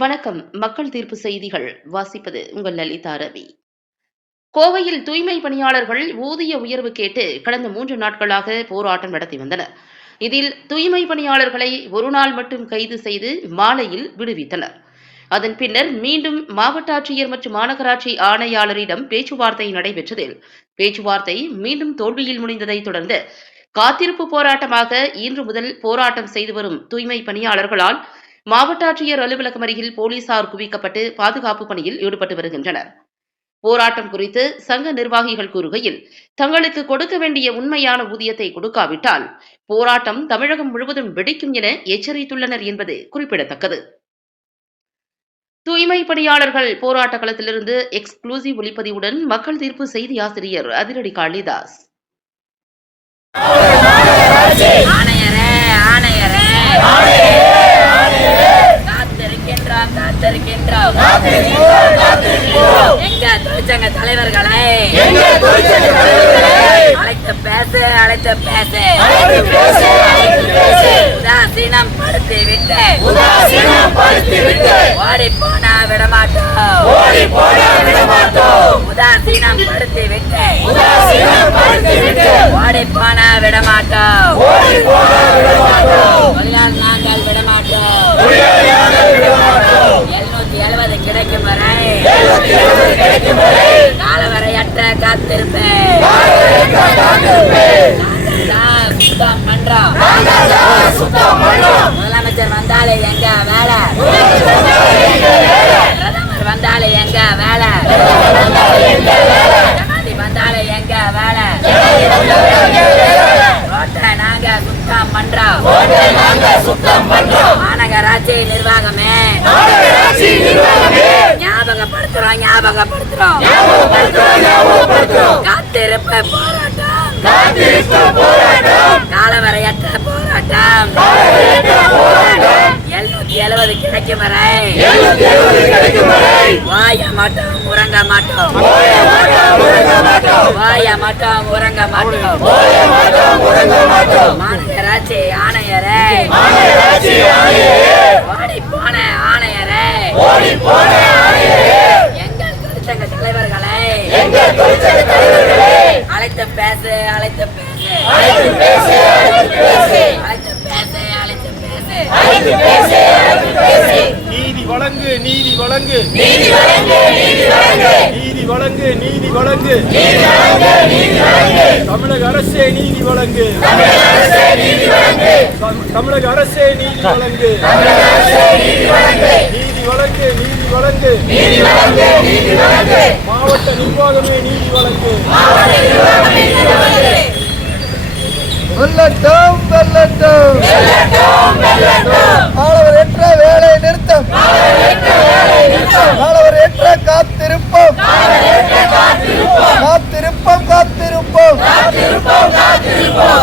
வணக்கம். மக்கள் தீர்ப்பு செய்திகள் வாசிப்பது உங்கள் லலிதா ரவி. கோவையில் தூய்மை பணியாளர்கள் ஊதிய உயர்வு கேட்டு கடந்த மூன்று நாட்களாக போராட்டம் நடத்தி வந்தனர். இதில் தூய்மை பணியாளர்களை ஒரு நாள் மட்டும் கைது செய்து மாலையில் விடுவித்தனர். அதன் பின்னர் மீண்டும் மாவட்ட ஆட்சியர் மற்றும் மாநகராட்சி ஆணையாளரிடம் பேச்சுவார்த்தை நடைபெற்றதில் பேச்சுவார்த்தை மீண்டும் தோல்வியில் முடிந்ததைத் தொடர்ந்து காத்திருப்பு போராட்டமாக இன்று முதல் போராட்டம் செய்து வரும் தூய்மை பணியாளர்களால் மாவட்ட ஆட்சியர் அலுவலகம் அருகில் போலீசார் குவிக்கப்பட்டு பாதுகாப்பு பணியில் ஈடுபட்டு வருகின்றனர். போராட்டம் குறித்து சங்க நிர்வாகிகள் கூறுகையில் தங்களுக்கு கொடுக்க வேண்டிய உண்மையான ஊதியத்தை கொடுக்காவிட்டால் போராட்டம் தமிழகம் முழுவதும் வெடிக்கும் என எச்சரித்துள்ளனர் என்பது குறிப்பிடத்தக்கது. தூய்மை பணியாளர்கள் போராட்ட களத்திலிருந்து எக்ஸ்க்ளூசிவ் ஒளிப்பதிவுடன் மக்கள் தீர்ப்பு செய்தி ஆசிரியர் அதிரடி காளிதாஸ். ஆணையரே ஆணையரே ஆணையரே. எங்க தொழிற்சங்க தலைவர்களை? அழைத்து பேசு அழைத்து பேசு. உதாசீனம் படுத்தி விட்டு. ஓடி போனா விடமாட்டோம். உதாசீனம் படுத்தி விட்டு. ஓடி போனா விடமாட்டோம். நாங்கள் விடமாட்டோம் எழுநூத்தி எழுபது கிடைக்கும் வரை காலவரையற்ற காத்திருப்பேன் சுத்தம் முதலமைச்சர் வந்தாலே எங்க வேலை பிரதமர் வந்தாலே எங்க வேலை ஜனாதி வந்தாலே எங்க வேலை ரோட்டை நாங்க சுத்தம் பண்றோம் மாநகராட்சி நிர்வாகமே ஞாபகப்படுத்துறோம் ஞாபகப்படுத்துறோம். காத்திருப்ப போராட்டம். காலவரையற்ற போராட்டம். எழுநூத்தி எழுபது கிடைக்கும் வரை. வாய மாட்டோம் உறங்க மாட்டோம். வாய மாட்டோம் உறங்க மாட்டோம். மாநகராட்சி ஆணையரே. ஓடி போன ஆணையரே எங்கள் தொழிற்சங்க தலைவர்களை அழைத்து பேசு அழைத்து பேசு அழைத்து பேசு அழைத்து பேசு நீதி வழங்கு நீதி வழங்கு. நீதி வழங்கு நீதி வழங்கு. தமிழக அரசே நீதி வழங்கு. தம்- தமிழக அரசே நீதி வழங்கு. நீதி வழங்கு நீதி வழங்கு. மாவட்ட நிர்வாகமே நீதி வழங்கு. வெல்லட்டும் வெல்லட்டும் மாணவர் என்ற வேலை நிறுத்தம். மாணவர் என்ற காத்திருப்போம். காத்திருப்போம். காத்திருப்போம்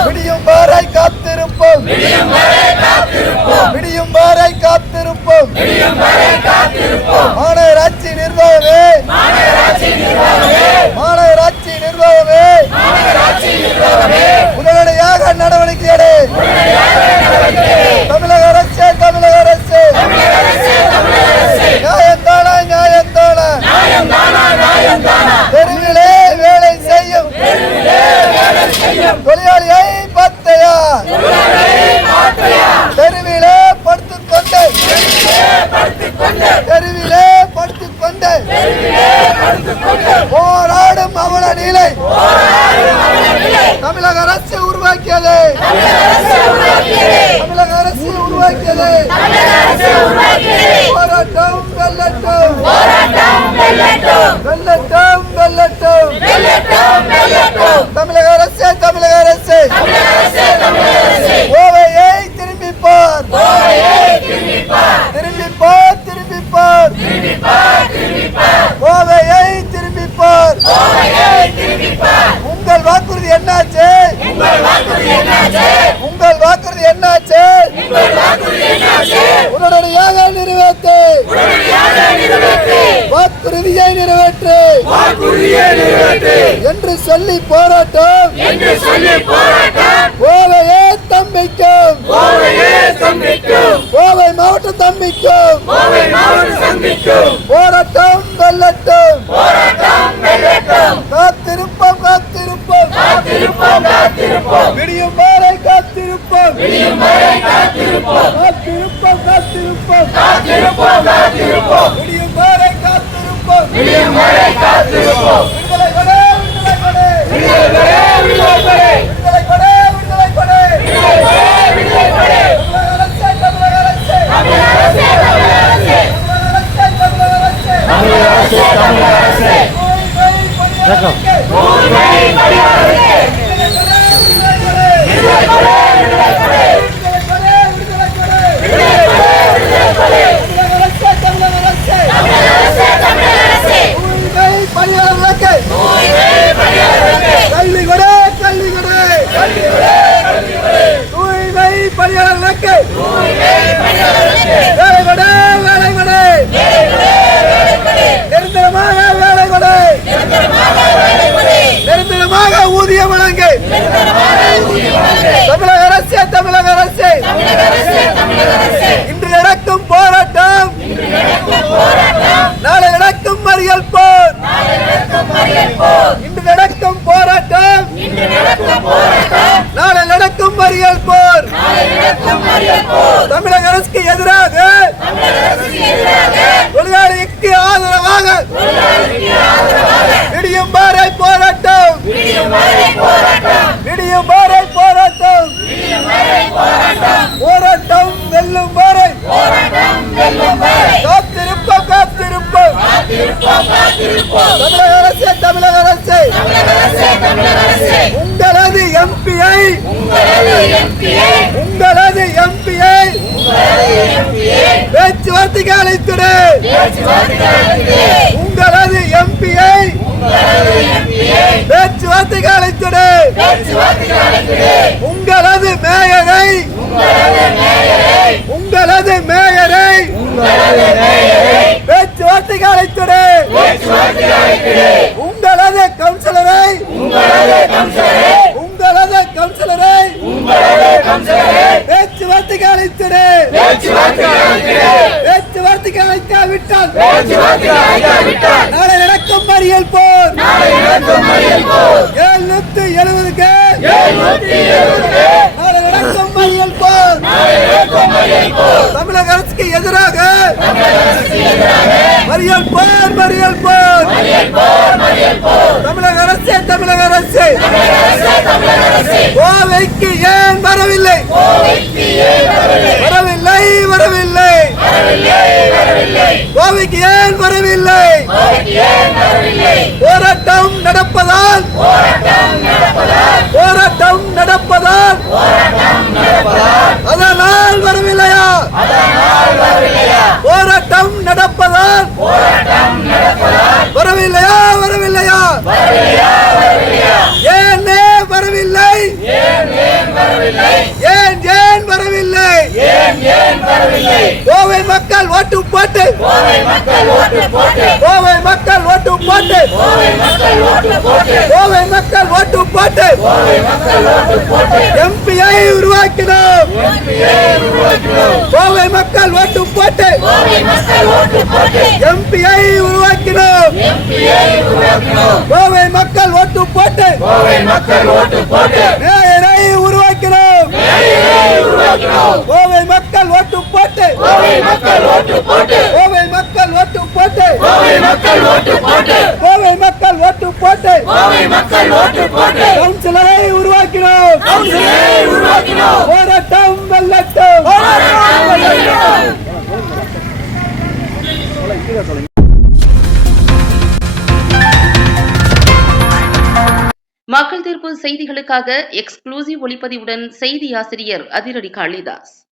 விடியும் வாரை காத்திருப்போம் விடியும் வாரை காத்திருப்போம் மாநகராட்சி நிர்வாகமே மாநகராட்சி நிர்வாகமே உடனடியாக நடவடிக்கை எடு தமிழக அரசு தமிழக அரசு நியாயந்தானா நியாயந்தானா தெருவிலே வேலை செய்யும் தொழிலாளியை பத்தையா தெருவிலே படுத்துக் கொண்டு தெருவிலே படுத்துக் கொண்டு போராடும் அவல நிலை தமிழக அரசு உருவாக்கியது தமிழக அரசு உருவாக்கியது போராட்டம் வெல்லட்டும் வெல்லட்டும். வெல்லட்டும் தமிழக அரசு தமிழக அரசு. கோவையை திரும்பி பார் திரும்பி பார் திரும்பி பார் கோவையை திரும்பி பார் உங்கள் வாக்குறுதி என்னாச்சு? உங்கள் வாக்குறுதி என்னாச்சு? உடனடியாக நிறைவேற்று. வாக்குறுதியை நிறைவேற்று. வாக்குறுதியை என்று சொல்லி போராட்டம். என்று சொல்லி போராட்டம். கோவையே தம்பிக்கும் கோவையே தம்பிக்கும் கோவை மாவட்ட தம்பிக்கும் போராட்டம் வெல்லட்டும். போராட்டம் காத்திருப்போம் காத்திருப்போம். காத்திருப்போம் காத்திருப்போம். விடியும் வரை காத்திருப்போம். விடியும் காத்திருப்போம். காத்திருப்போம் காத்திருப்போம். காத்திருப்போம் காத்திருப்போம். D'accord. தமிழக அரசுக்கு எதிராக தொழிலாளிக்கு ஆதரவாக விடியும் வரை போராட்டம். விடியும் வரை போராட்டம். போராட்டம். வெல்லும் வரை. காத்திருப்போம் காத்திருப்போம். தமிழக அரசு தமிழக அரசு. உங்களது எம்பியை உங்களது எம்பியை உங்களது எம்பியை பேச்சுவார்த்தைக்கு அழைத்திடு. உங்களது மேயரை உங்களது மேயரை பேச்சுவார்த்தைக்கு அழைத்திடு. மறியல் போர் மறியல் போர். தமிழக அரசே தமிழக அரசே. கோவைக்கு ஏன் வரவில்லை. வரவில்லை வரவில்லை. கோவைக்கு ஏன் போட்டு எம்பியை உருவாக்கினோம். கோவை மக்கள் ஓட்டு போட்டு. எம்பியை உருவாக்கினோம். கோவை மக்கள் ஓட்டு போட்டு. நேயரை உருவாக்கினோம். கோவை மக்கள் ஓட்டு போட்டு. கோவை மக்கள் ஓட்டு போட்டு கோவை மக்கள் ஓட்டு போட்டு. கோவை மக்கள் ஓட்டு போட்டு கவுன்சிலரை உருவாக்கினோம். கவுன்சிலரை உருவாக்கினோம். போராட்டம் வெல்லட்டும். போராட்டம் வெல்லட்டும். மக்கள் தீர்ப்பு செய்திகளுக்காக எக்ஸ்க்ளூசிவ் ஒளிப்பதிவுடன் செய்தி ஆசிரியர் அதிரடி காளிதாஸ்.